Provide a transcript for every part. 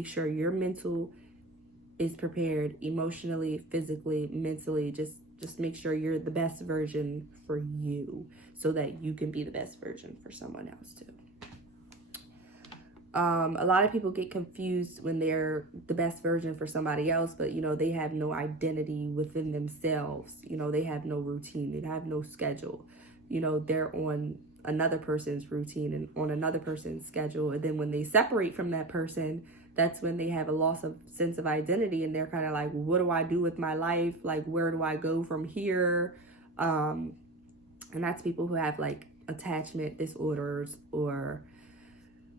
make sure your mental is prepared emotionally, physically, mentally. Just make sure you're the best version for you so that you can be the best version for someone else too. A lot of people get confused when they're the best version for somebody else, but they have no identity within themselves. They have no routine, they have no schedule. They're on another person's routine and on another person's schedule, and then when they separate from that person, that's when they have a loss of sense of identity, and they're kind of like, what do I do with my life? Like, where do I go from here? And that's people who have like attachment disorders or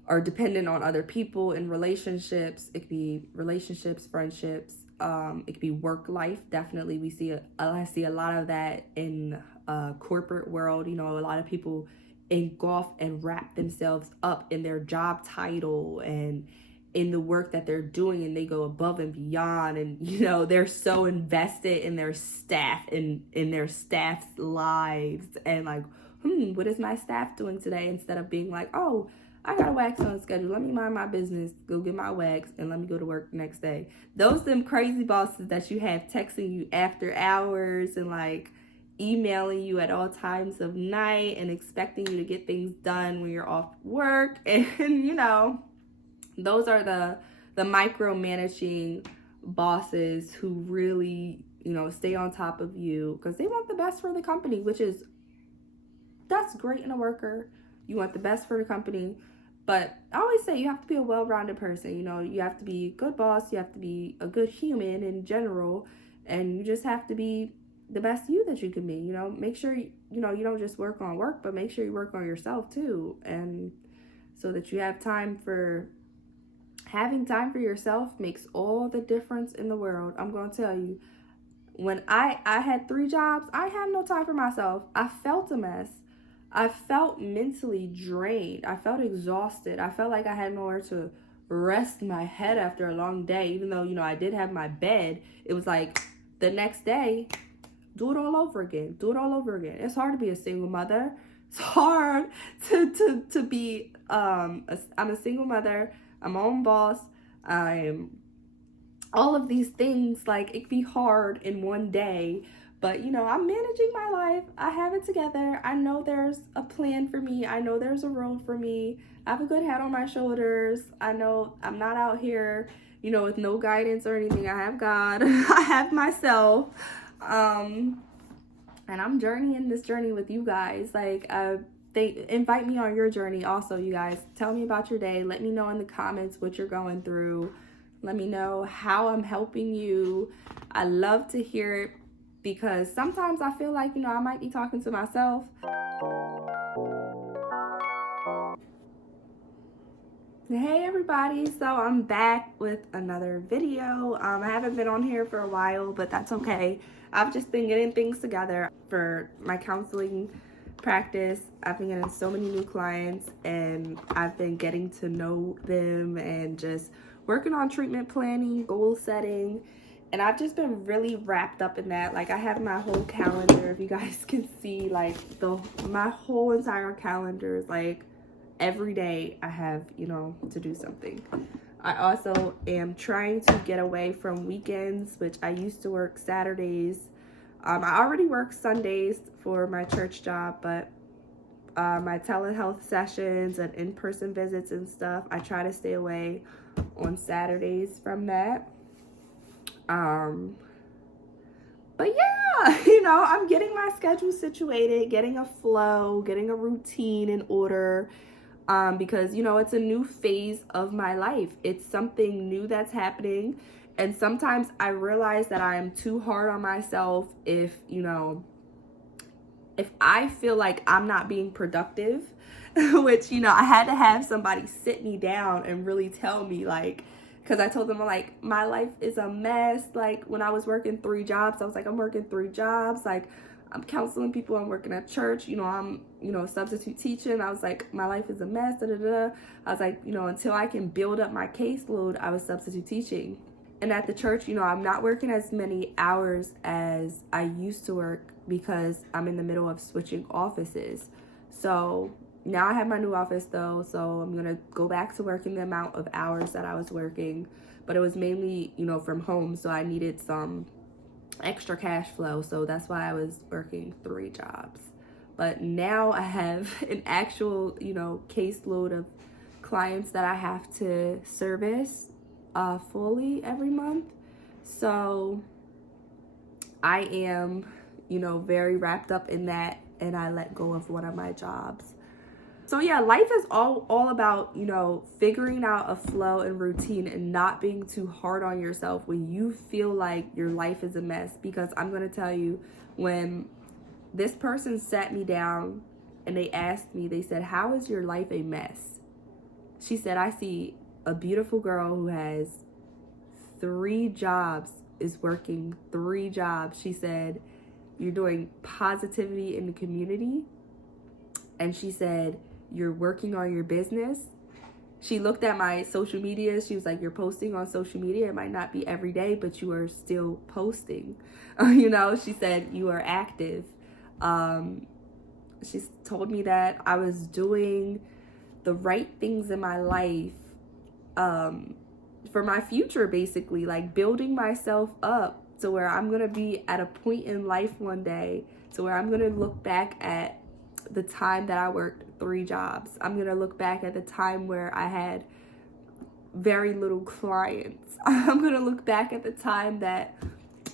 are dependent on other people in relationships. It could be relationships, friendships. It could be work life. Definitely, I see a lot of that in corporate world. A lot of people engulf and wrap themselves up in their job title and in the work that they're doing, and they go above and beyond, and they're so invested in their staff and in their staff's lives, and like, what is my staff doing today, instead of being like, oh, I got a wax on schedule, let me mind my business, go get my wax, and let me go to work the next day. Those them crazy bosses that you have texting you after hours and like emailing you at all times of night and expecting you to get things done when you're off work, and those are the micromanaging bosses who really stay on top of you because they want the best for the company, that's great in a worker. You want the best for the company, but I always say you have to be a well-rounded person. You have to be a good boss, you have to be a good human in general, and you just have to be the best you that you can be. Make sure you don't just work on work, but make sure you work on yourself too, and so that you have time for having time for yourself makes all the difference in the world. I'm going to tell you, when I had 3 jobs, I had no time for myself. I felt a mess. I felt mentally drained. I felt exhausted. I felt like I had nowhere to rest my head after a long day. Even though, I did have my bed, it was like the next day, do it all over again. Do it all over again. It's hard to be a single mother. It's hard to be, I'm a single mother. I'm my own boss. I'm all of these things. Like, it could be hard in one day. But, I'm managing my life. I have it together. I know there's a plan for me. I know there's a road for me. I have a good head on my shoulders. I know I'm not out here, with no guidance or anything. I have God. I have myself. And I'm journeying this journey with you guys. Like, they invite me on your journey also, you guys. Tell me about your day. Let me know in the comments what you're going through. Let me know how I'm helping you. I love to hear it, because sometimes I feel like, I might be talking to myself. Hey everybody, so I'm back with another video. I haven't been on here for a while, but that's okay. I've just been getting things together for my counseling practice. I've been getting so many new clients, and I've been getting to know them and just working on treatment planning, goal setting. And I've just been really wrapped up in that. Like, I have my whole calendar, if you guys can see, like my whole entire calendar is like every day I have, to do something. I also am trying to get away from weekends, which I used to work Saturdays. I already work Sundays for my church job, but my telehealth sessions and in-person visits and stuff, I try to stay away on Saturdays from that. But yeah, I'm getting my schedule situated, getting a flow, getting a routine in order, because, it's a new phase of my life. It's something new that's happening. And sometimes I realize that I am too hard on myself if I feel like I'm not being productive, which, I had to have somebody sit me down and really tell me, like, because I told them, like, my life is a mess. Like, when I was working 3 jobs, I was like, I'm working 3 jobs. Like, I'm counseling people. I'm working at church. I'm, substitute teaching. I was like, my life is a mess. Da, da, da. I was like, until I can build up my caseload, I was substitute teaching. And at the church, I'm not working as many hours as I used to work because I'm in the middle of switching offices. So Now I have my new office though, so I'm gonna go back to working the amount of hours that I was working, but it was mainly, you know, from home, so I needed some extra cash flow, so that's why I was working 3 jobs. But now I have an actual, you know, caseload of clients that I have to service fully every month. So I am, you know, very wrapped up in that, and I let go of one of my jobs. So yeah, life is all about, you know, figuring out a flow and routine and not being too hard on yourself when you feel like your life is a mess. Because I'm going to tell you, when this person sat me down and they asked me, they said, "How is your life a mess?" She said, "I see a beautiful girl who has 3 jobs, is working 3 jobs." She said, "You're doing positivity in the community." And she said, "You're working on your business." She looked at my social media. She was like, "You're posting on social media. It might not be every day, but you are still posting." You know, she said, "You are active." She told me that I was doing the right things in my life for my future, basically, like building myself up to where I'm going to be at a point in life one day to where I'm going to look back at the time that I worked 3 jobs. I'm going to look back at the time where I had very little clients. I'm going to look back at the time that,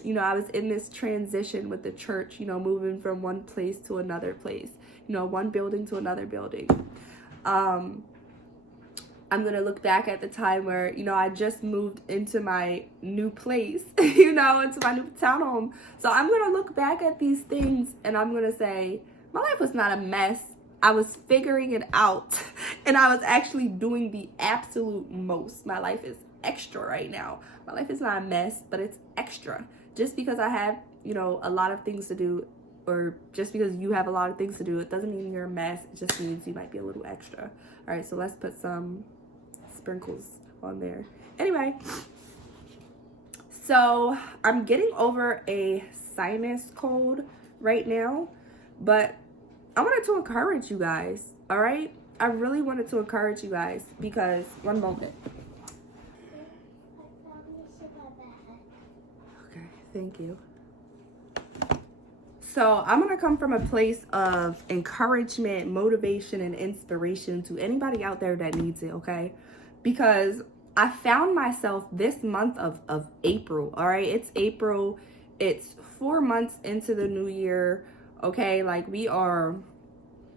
you know, I was in this transition with the church, you know, moving from one place to another place, you know, one building to another building. I'm going to look back at the time where, you know, I just moved into my new place, you know, into my new townhome. So I'm going to look back at these things and I'm going to say, my life was not a mess. I was figuring it out and I was actually doing the absolute most. My life is extra right now. My life is not a mess, but it's extra. Just because I have, you know, a lot of things to do, or just because you have a lot of things to do, it doesn't mean you're a mess. It just means you might be a little extra. All right, so let's put some sprinkles on there. Anyway, so I'm getting over a sinus cold right now, but I wanted to encourage you guys, all right? I really wanted to encourage you guys because, one moment. Okay, thank you. So I'm going to come from a place of encouragement, motivation, and inspiration to anybody out there that needs it, okay? Because I found myself this month of April, all right? It's April. It's 4 months into the new year, okay? Like, we are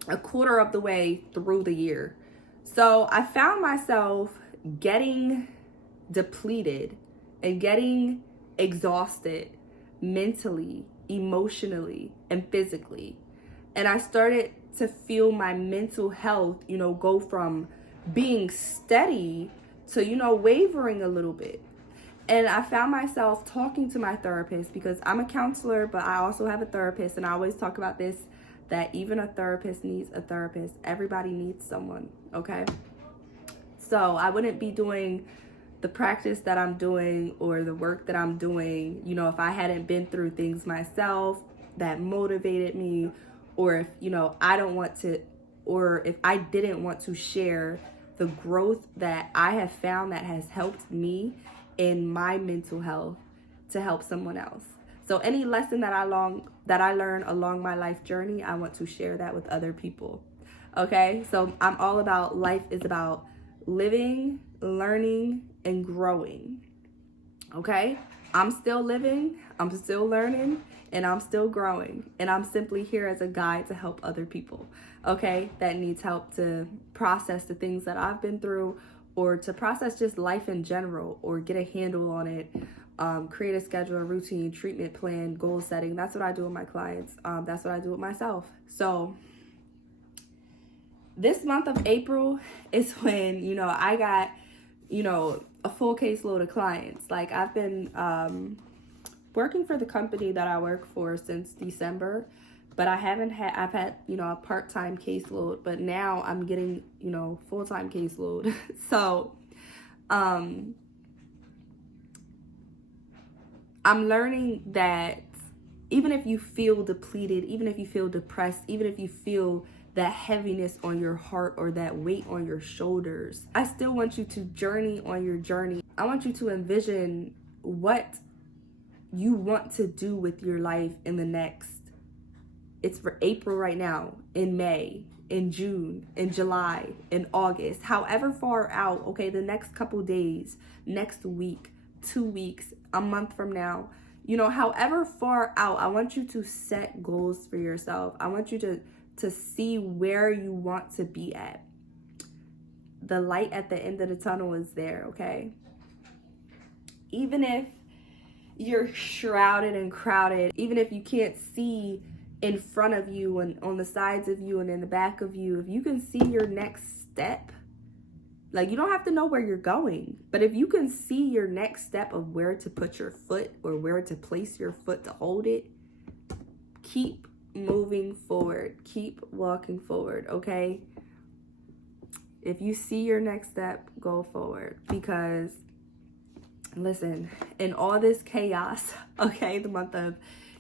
a quarter of the way through the year. So I found myself getting depleted and getting exhausted mentally, emotionally, and physically. And I started to feel my mental health, you know, go from being steady to, you know, wavering a little bit. And I found myself talking to my therapist, because I'm a counselor, but I also have a therapist. And I always talk about this, that even a therapist needs a therapist. Everybody needs someone, okay? So I wouldn't be doing the practice that I'm doing or the work that I'm doing, you know, if I hadn't been through things myself that motivated me, or if, you know, I don't want to, or if I didn't want to share the growth that I have found that has helped me in my mental health to help someone else. So any lesson that I learned along my life journey, I want to share that with other people. Okay? So I'm all about, life is about living, learning, and growing. Okay? I'm still living, I'm still learning, and I'm still growing. And I'm simply here as a guide to help other people, okay, that needs help to process the things that I've been through, or to process just life in general, or get a handle on it, create a schedule, a routine, treatment plan, goal setting. That's what I do with my clients. That's what I do with myself. So this month of April is when, you know, I got, you know, a full caseload of clients. Like, I've been working for the company that I work for since December, but I've had, you know, a part-time caseload, but now I'm getting, you know, full-time caseload. So, I'm learning that even if you feel depleted, even if you feel depressed, even if you feel that heaviness on your heart or that weight on your shoulders. I still want you to journey on your journey. I want you to envision what you want to do with your life in the next, it's for April right now, in May, in June, in July, in August, however far out, okay, the next couple days, next week, 2 weeks, a month from now, you know, however far out, I want you to set goals for yourself. I want you to see where you want to be at. The light at the end of the tunnel is there, okay? Even if you're shrouded and crowded, even if you can't see in front of you and on the sides of you and in the back of you, if you can see your next step, like, you don't have to know where you're going, but if you can see your next step of where to put your foot or where to place your foot to hold it, keep moving forward, keep walking forward, okay? If you see your next step, go forward, because listen, in all this chaos, okay, the month of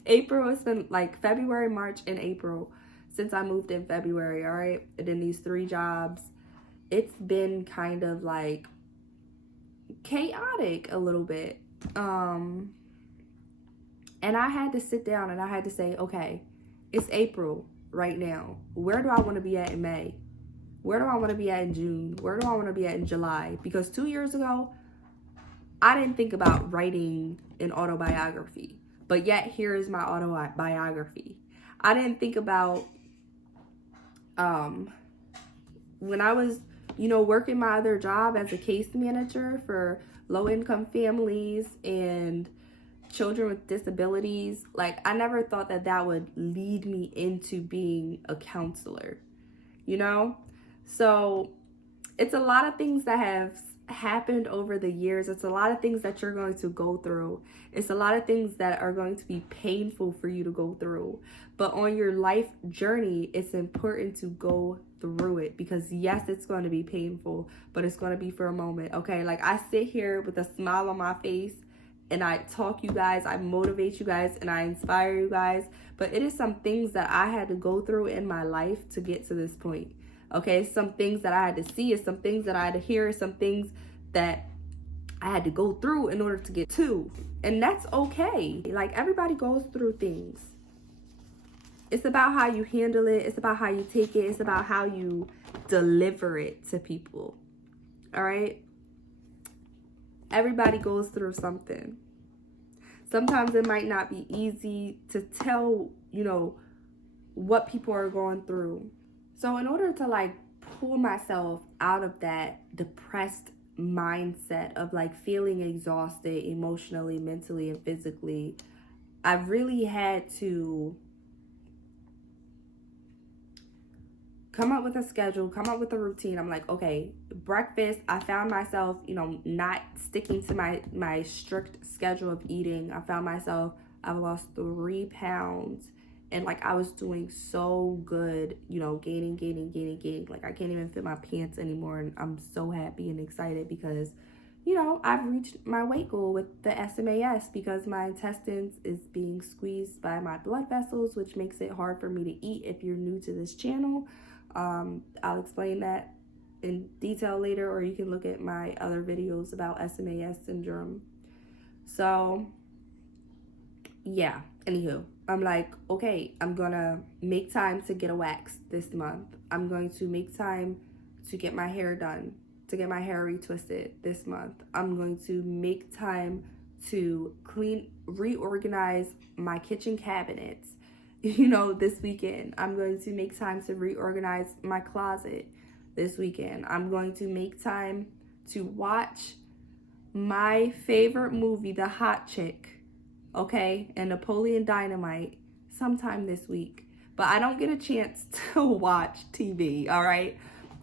April, it's been like February, March, and April since I moved in February, all right? And then these 3 jobs, it's been kind of like chaotic a little bit. And I had to sit down and I had to say, okay, it's April right now. Where do I want to be at in May? Where do I want to be at in June? Where do I want to be at in July? Because 2 years ago, I didn't think about writing an autobiography, but yet here is my autobiography. I didn't think about when I was, you know, working my other job as a case manager for low-income families and children with disabilities. Like, I never thought that that would lead me into being a counselor, you know? So it's a lot of things that have happened over the years. It's a lot of things that you're going to go through. It's a lot of things that are going to be painful for you to go through. But on your life journey, it's important to go through it, because yes, it's going to be painful, but it's going to be for a moment, okay? Like, I sit here with a smile on my face and I talk you guys, I motivate you guys, and I inspire you guys, but it is some things that I had to go through in my life to get to this point. Okay, some things that I had to see, some things that I had to hear, some things that I had to go through in order to get to. And that's okay. Like, everybody goes through things. It's about how you handle it. It's about how you take it. It's about how you deliver it to people. All right? Everybody goes through something. Sometimes it might not be easy to tell, you know, what people are going through. So in order to like pull myself out of that depressed mindset of like feeling exhausted emotionally, mentally, and physically, I really had to come up with a schedule, come up with a routine. I'm like, okay, breakfast, I found myself, you know, not sticking to my strict schedule of eating. I found myself, I've lost 3 pounds. And like, I was doing so good, you know, gaining. Like, I can't even fit my pants anymore. And I'm so happy and excited because, you know, I've reached my weight goal with the SMAS, because my intestines is being squeezed by my blood vessels, which makes it hard for me to eat. If you're new to this channel, I'll explain that in detail later, or you can look at my other videos about SMAS syndrome. So yeah, anywho, I'm like, okay, I'm gonna make time to get a wax this month. I'm going to make time to get my hair done, to get my hair retwisted this month. I'm going to make time to reorganize my kitchen cabinets, you know, this weekend. I'm going to make time to reorganize my closet this weekend. I'm going to make time to watch my favorite movie, The Hot Chick, okay, and Napoleon Dynamite sometime this week. But I don't get a chance to watch TV, all right?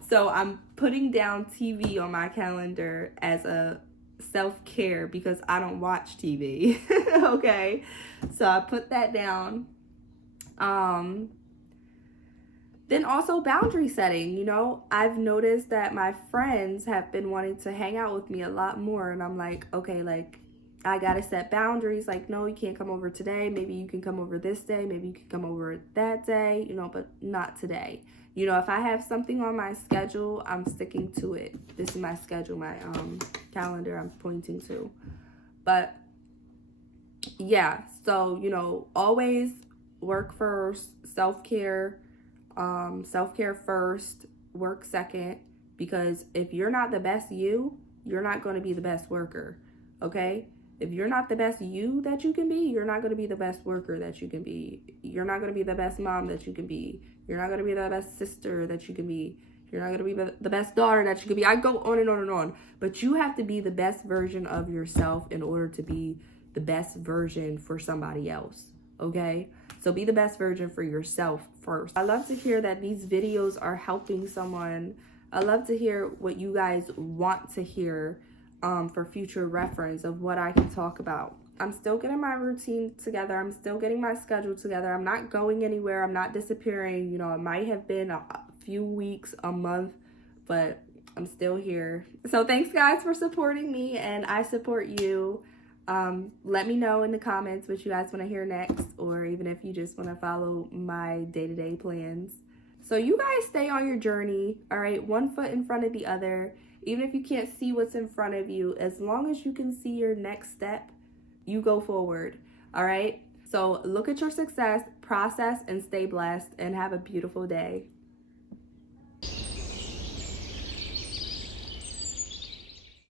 So I'm putting down TV on my calendar as a self-care because I don't watch TV, okay? So I put that down. Then also boundary setting, you know, I've noticed that my friends have been wanting to hang out with me a lot more, and I'm like, okay, like, I gotta set boundaries, like, no, you can't come over today. Maybe you can come over this day. Maybe you can come over that day, you know, but not today. You know, if I have something on my schedule, I'm sticking to it. This is my schedule, my calendar I'm pointing to. But yeah, so, you know, always work first, self-care first, work second, because if you're not the best you're not going to be the best worker, okay? If you're not the best you that you can be, you're not going to be the best worker that you can be. You're not going to be the best mom that you can be. You're not going to be the best sister that you can be. You're not going to be the best daughter that you can be. I go on and on and on. But you have to be the best version of yourself in order to be the best version for somebody else, okay? So be the best version for yourself first. I love to hear that these videos are helping someone. I love to hear what you guys want to hear for future reference of what I can talk about. I'm still getting my routine together. I'm still getting my schedule together. I'm not going anywhere. I'm not disappearing. You know, it might have been a few weeks, a month, but I'm still here. So thanks guys for supporting me, and I support you. Let me know in the comments what you guys want to hear next, or even if you just want to follow my day-to-day plans. So you guys stay on your journey, all right? One foot in front of the other. Even if you can't see what's in front of you, as long as you can see your next step, you go forward, all right? So look at your success, process, and stay blessed, and have a beautiful day.